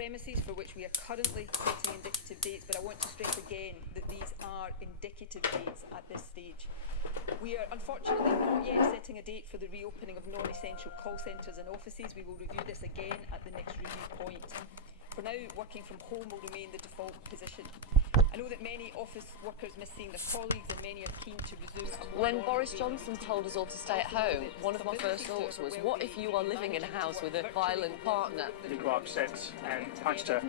premises for which we are currently setting indicative dates, but I want to stress again that these are indicative dates at this stage. We are unfortunately not yet setting a date for the reopening of non-essential call centres and offices. We will review this again at the next review point. For now, working from home will remain the default position. I know that many office workers miss seeing their colleagues and many are keen to resume a more When Boris Johnson told us all to stay at home, one of my first thoughts was, what if you are living in a house with a violent partner? People are upset and thanks to